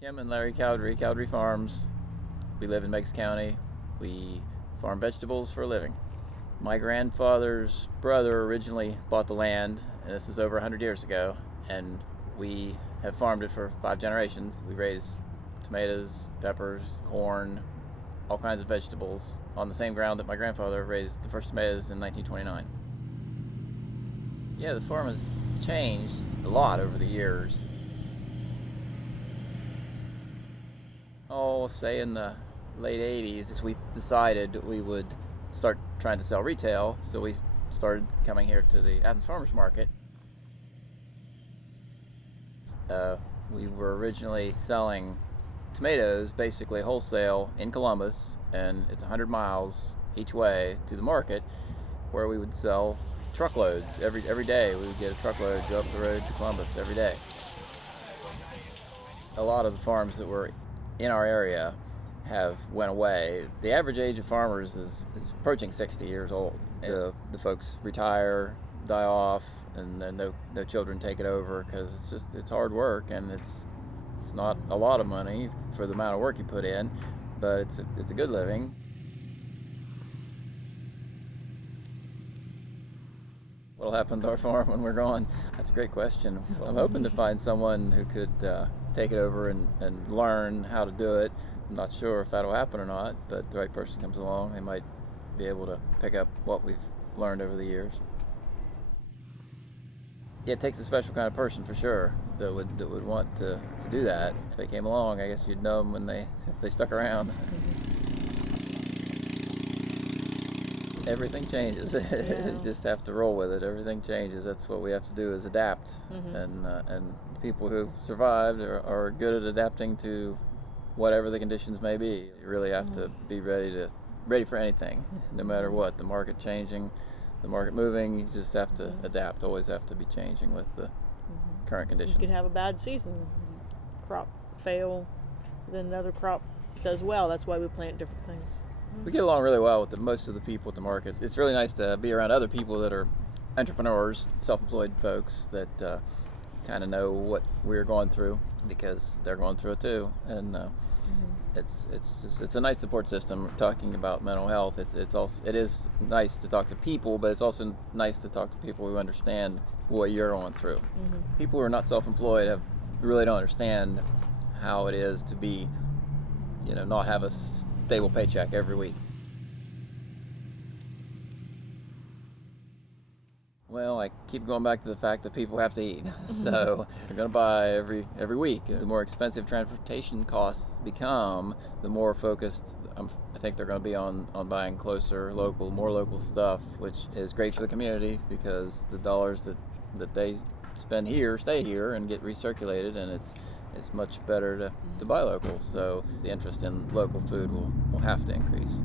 Kim and Larry Cowdery, Cowdery Farms. We live in Meigs County. We farm vegetables for a living. My grandfather's brother originally bought the land, and this was over 100 years ago, and we have farmed it for 5 generations. We raise tomatoes, peppers, corn, all kinds of vegetables on the same ground that my grandfather raised the first tomatoes in 1929. Yeah, the farm has changed a lot over the years. Oh, say in the late 80s, we decided we would start trying to sell retail, so we started coming here to the Athens Farmers Market. We were originally selling tomatoes basically wholesale in Columbus, and it's 100 miles each way to the market, where we would sell truckloads every day. We would get a truckload, go up the road to Columbus every day. A lot of the farms that were in our area have went away. The average age of farmers is approaching 60 years old. The folks retire, die off, and then no children take it over, because it's hard work, and it's not a lot of money for the amount of work you put in, but it's a good living. What'll happen to our farm when we're gone? That's a great question. I'm hoping to find someone who could take it over and learn how to do it. I'm not sure if that'll happen or not, but the right person comes along, they might be able to pick up what we've learned over the years. Yeah, it takes a special kind of person for sure that would want to do that. If they came along, I guess you'd know them if they stuck around. Everything changes. Yeah. You just have to roll with it. Everything changes. That's what we have to do, is adapt. Mm-hmm. And people who survived are good at adapting to whatever the conditions may be. You really have to be ready for anything, no matter what. The market changing, the market moving. You just have to adapt. Always have to be changing with the current conditions. You could have a bad season, crop fail, then another crop does well. That's why we plant different things. We get along really well with most of the people at the market. It's really nice to be around other people that are entrepreneurs, self-employed folks that kind of know what we're going through, because they're going through it too. And it's a nice support system. Talking about mental health, it is nice to talk to people, but it's also nice to talk to people who understand what you're going through. People who are not self-employed really don't understand how it is to be, not have a stable paycheck every week. Well, I keep going back to the fact that people have to eat. So they're going to buy every week. The more expensive transportation costs become, the more focused I think they're going to be on buying closer, more local stuff, which is great for the community, because the dollars that they spend here stay here and get recirculated, and it's much better to buy local. So the interest in local food will have to increase.